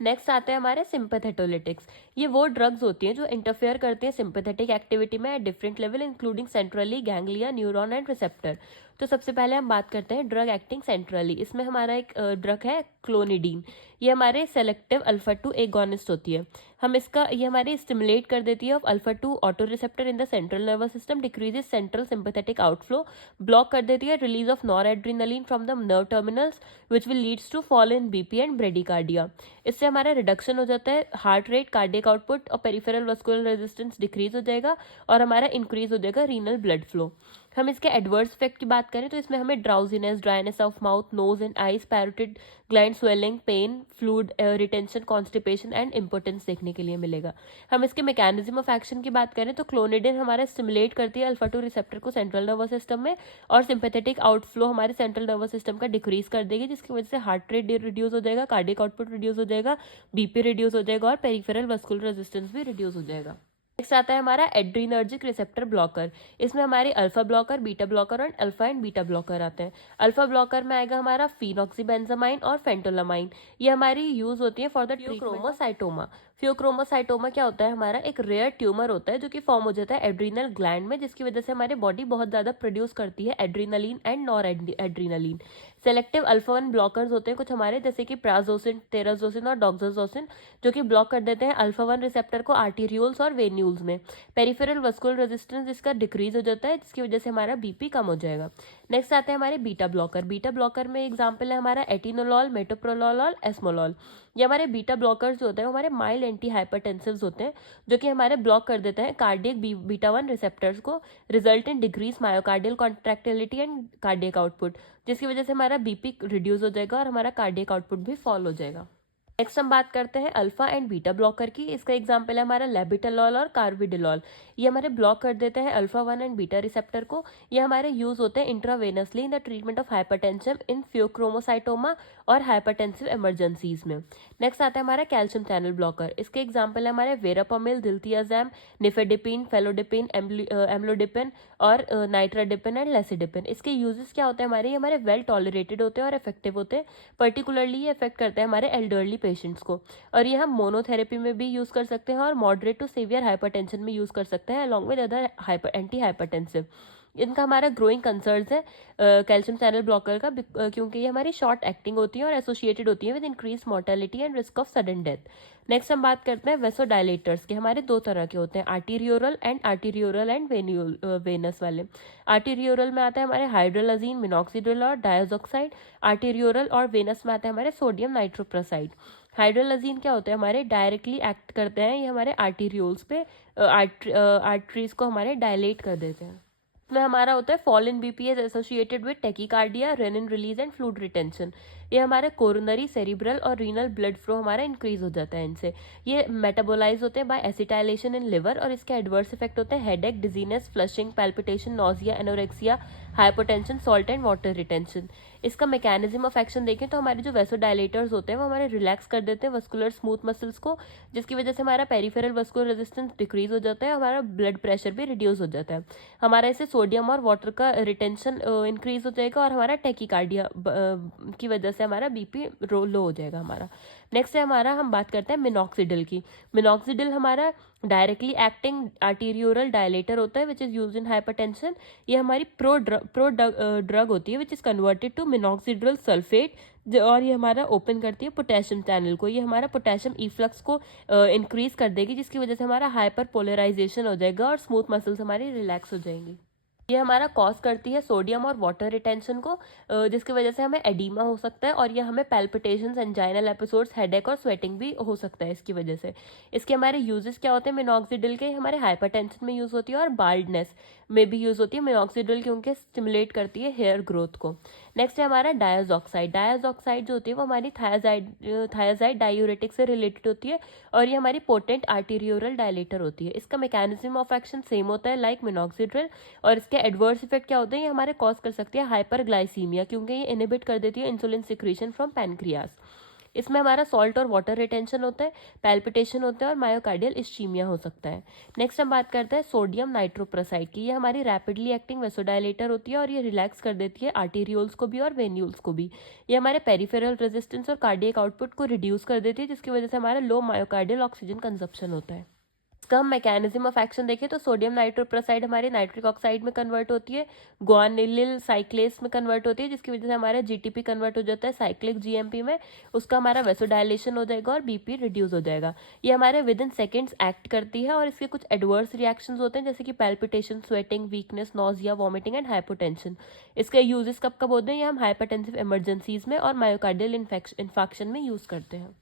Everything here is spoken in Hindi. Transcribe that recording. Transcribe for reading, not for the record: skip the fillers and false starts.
नेक्स्ट आते हैं हमारे सिंपैथेटोलिटिक्स। ये वो ड्रग्स होती हैं जो इंटरफेयर करते हैं सिंपैथेटिक एक्टिविटी में at different level including centrally, ganglia, neuron and receptor. तो सबसे पहले हम बात करते हैं ड्रग एक्टिंग सेंट्रली। इसमें हमारा एक ड्रग है क्लोनिडीन। ये हमारे सेलेक्टिव अल्फा 2 एगोनिस्ट होती है। ये हमारे स्टिमुलेट कर देती है of alpha 2 autoreceptor in the central nervous system, decreases central sympathetic outflow, block कर देती है release of noradrenaline from the nerve terminals which will leads to fall in BP and bradycardia. इससे हमारा रिडक्शन हो जाता है हार्ट रेट, कार्डियक आउटपुट और पेरिफेरल वस्कुलर रेजिस्टेंस डिक्रीज हो जाएगा और हमारा इंक्रीज हो जाएगा रीनल ब्लड फ्लो। हम इसके एडवर्स इफेक्ट की बात करें तो इसमें हमें drowsiness, dryness of mouth, nose and eyes, parotid gland swelling, pain, fluid retention, constipation and importance देखने के लिए मिलेगा। हम इसके मैकेनिज्म ऑफ एक्शन की बात करें तो क्लोनिडिन हमारा स्टिमुलेट करती है अल्फा 2 रिसेप्टर को सेंट्रल नर्वस सिस्टम में और सिंपैथेटिक आउटफ्लो हमारे सेंट्रल नर्वस सिस्टम का डिक्रीज कर देगी, जिसकी वजह से हार्ट रेट रिड्यूस हो जाएगा, कार्डियक आउटपुट रिड्यूस हो जाएगा, बीपी रिड्यूस हो जाएगा और पेरिफेरल वस्कुलर रेजिस्टेंस भी रिड्यूस हो जाएगा। नेक्स्ट आता है हमारा एड्रीनर्जिक रिसेप्टर ब्लॉकर। इसमें हमारे अल्फा ब्लॉकर, बीटा ब्लॉकर और अल्फा एंड बीटा ब्लॉकर आते हैं। अल्फा ब्लॉकर में आएगा हमारा फिनॉक्सीबेंजामाइन और फेंटोलामाइन। ये हमारी यूज होती है फॉर द फियोक्रोमोसाइटोमा। फियोक्रोमोसाइटोमा क्या होता है, हमारा एक रेयर ट्यूमर होता है जो कि फॉर्म हो जाता है एड्रीनल ग्लैंड में, जिसकी वजह से हमारी बॉडी बहुत ज़्यादा प्रोड्यूस करती है adrenaline and nor adrenaline. Selective alpha 1 blockers होते हैं कुछ हमारे, जैसे कि प्राजोसिन, टेराजोसिन और डॉक्साजोसिन, जो कि ब्लॉक कर देते हैं अल्फा 1 रिसेप्टर को आर्टीरियोल्स और वेन्यूल्स में। पेरिफेरल वस्कुलर रेजिस्टेंस इसका डिक्रीज हो जाता है, जिसकी वजह से हमारा बीपी कम हो जाएगा। नेक्स्ट आते हैं हमारे बीटा ब्लॉकर। बीटा ब्लॉकर में एग्जाम्पल है हमारा एटिनोलॉल, मेटोप्रोलोल और एस्मोलॉल। ये हमारे बीटा ब्लॉकर्स जो होते हैं हमारे माइल्ड एंटी हाइपरटेंसिव्स होते हैं, जो कि हमारे ब्लॉक कर देते हैं कार्डियक बीटा 1 रिसेप्टर्स को, result in decrease myocardial contractility and cardiac output, जिसकी वजह से हमारा बीपी रिड्यूस हो जाएगा और हमारा कार्डियक आउटपुट भी फॉल हो जाएगा। नेक्स्ट हम बात करते हैं अल्फा एंड बीटा ब्लॉकर की। इसका एग्जांपल है हमारा लेबिटालॉल और कार्बिडिलॉल। ये हमारे ब्लॉक कर देते हैं अल्फा 1 एंड बीटा रिसेप्टर को। ये हमारे यूज होते हैं intravenously in the treatment of hypertension in pheochromocytoma और हाइपरटेंसिव इमरजेंसीज में। नेक्स्ट आता है हमारा कैल्शियम चैनल ब्लॉकर। इसके एग्जाम्पल है हमारे verapamil, diltiazem, nifedipine, felodipine, amlodipine और नाइट्राडिपिन एंड लेसिडिपिन। इसके यूजेस क्या होते हैं हमारे वेल टॉलरेटेड होते हैं और इफेक्टिव होते हैं। पर्टिकुलरली ये इफेक्ट करते हैं हमारे एल्डरली पेशेंट्स को, और ये हम मोनोथेरेपी में भी यूज कर सकते हैं और मॉडरेट टू सीवियर हाइपरटेंशन में यूज कर सकते हैं along with other anti hypertensive. इनका हमारा ग्रोइंग कंसर्न्स है कैल्शियम चैनल ब्लॉकर का, क्योंकि ये हमारी शॉर्ट एक्टिंग होती है और एसोसिएटेड होती है with increase mortality and risk of sudden death. Next हम बात करते हैं वेसोडायलेटर्स के। हमारे दो तरह के होते हैं, आर्टीरियोरल एंड वेनस वाले। आर्टीरियोरल में आता है हमारे हाइड्रोलाजीन, मिनॉक्सिडिल और डायजोक्साइड। आर्टीरियोरल और वेनस में आता है हमारे सोडियम नाइट्रोप्रोसाइड। हाइड्रोलाजीन क्या होते हैं हमारे, डायरेक्टली एक्ट करते हैं ये हमारे आर्टीरियोल्स पे, आर्टरीज को हमारे डायलेट कर देते हैं। में हमारा होता है fall in BPS associated with tachycardia, rennin release and fluid retention. ये हमारे कोरोनरी, सेरिब्रल और रीनल ब्लड फ्लो हमारा इंक्रीज हो जाता है इनसे। ये मेटाबोलाइज होते हैं बाय एसिटाइलेशन इन लिवर और इसके एडवर्स इफेक्ट होते हैं headache, dizziness, flushing, palpitation, nausea, anorexia, hypotension, salt and water retention. इसका मैकेनिज्म ऑफ एक्शन देखें तो हमारे जो वेसोडायलेटर्स होते हैं वो हमारे रिलैक्स कर देते हैं वस्कुलर स्मूथ मसल्स को, जिसकी वजह से हमारा पेरिफेरल वस्कुलर रेजिस्टेंस डिक्रीज हो जाता है, हमारा ब्लड प्रेशर भी रिड्यूस हो जाता है। हमारा इससे सोडियम और वाटर का रिटेंशन इंक्रीज हो जाएगा और हमारा टेकिकार्डिया की वजह से हमारा बीपी लो हो जाएगा हमारा। नेक्स्ट है हमारा, हम बात करते हैं मिनॉक्सिडिल की। मिनॉक्सिडिल हमारा डायरेक्टली एक्टिंग आर्टीरियोरल डायलेटर होता है which is used in hypertension. ये हमारी प्रो ड्रग होती है which is converted to minoxidil sulphate, और ये हमारा ओपन करती है पोटेशियम चैनल को। ये हमारा पोटेशियम इफ्लक्स को इंक्रीज कर देगी, जिसकी वजह से हमारा हाइपर पोलराइजेशन हो जाएगा और स्मूथ मसल्स हमारी रिलैक्स हो जाएंगी। ये हमारा कॉज करती है सोडियम और वाटर रिटेंशन को, जिसकी वजह से हमें एडीमा हो सकता है और ये हमें पैल्पिटेशंस, एंजाइनल एपिसोड्स, हेडेक और स्वेटिंग भी हो सकता है इसकी वजह से। इसके हमारे यूजेस क्या होते हैं मिनॉक्सिडिल के, हमारे हाइपरटेंशन में यूज होती है और बाल्डनेस में भी यूज होती है मिनॉक्सिडिल, क्योंकि स्टिमुलेट करती है हेयर ग्रोथ को। नेक्स्ट है हमारा डायजॉक्साइड। डायजॉक्साइड जो होती है वो हमारी थायाजाइड डायूरेटिक से रिलेटेड होती है और ये हमारी पोटेंट आर्टीरियोरल डायलेटर होती है। इसका मैकेनिज्म ऑफ एक्शन सेम होता है लाइक मिनॉक्सिडिल, और इसके एडवर्स इफेक्ट क्या होते हैं, ये हमारे कॉज कर सकती है हाइपरग्लाइसीमिया, क्योंकि ये इनहिबिट कर देती है इंसुलिन सिक्रीशन फ्रॉम पैनक्रियास। इसमें हमारा सॉल्ट और वाटर रिटेंशन होता है, पैल्पिटेशन होता है और मायोकार्डियल इस्चीमिया हो सकता है। नेक्स्ट हम बात करते हैं सोडियम नाइट्रोप्रोसाइड की। ये हमारी रैपिडली एक्टिंग वेसोडाइलेटर होती है और ये रिलैक्स कर देती है आर्टेरियोल्स को भी और वेन्यूल्स को भी। ये हमारे पेरिफेरल रेजिस्टेंस और कार्डियक आउटपुट को रिड्यूस कर देती है, जिसकी वजह से हमारा लो मायोकार्डियल ऑक्सीजन कंजप्शन होता है। इसका हम मैकेनिज्म ऑफ एक्शन देखें तो सोडियम नाइट्रोप्रोसाइड हमारी नाइट्रिक ऑक्साइड में कन्वर्ट होती है, गुआनिलिल साइक्लेस में कन्वर्ट होती है, जिसकी वजह से हमारा जीटीपी कन्वर्ट हो जाता है साइक्लिक जीएमपी में। उसका हमारा वेसोडाइलेशन हो जाएगा और बीपी रिड्यूस हो जाएगा। ये हमारे विद इन सेकेंड्स एक्ट करती है और इसके कुछ एडवर्स रिएक्शंस होते हैं, जैसे कि palpitation, sweating, weakness, nausea, vomiting and hypotension. इसके यूजेस कब कब होते हैं? ये हम हाइपरटेंसिव इमरजेंसीज में और मायोकार्डियल इन्फेक्शन में यूज करते हैं।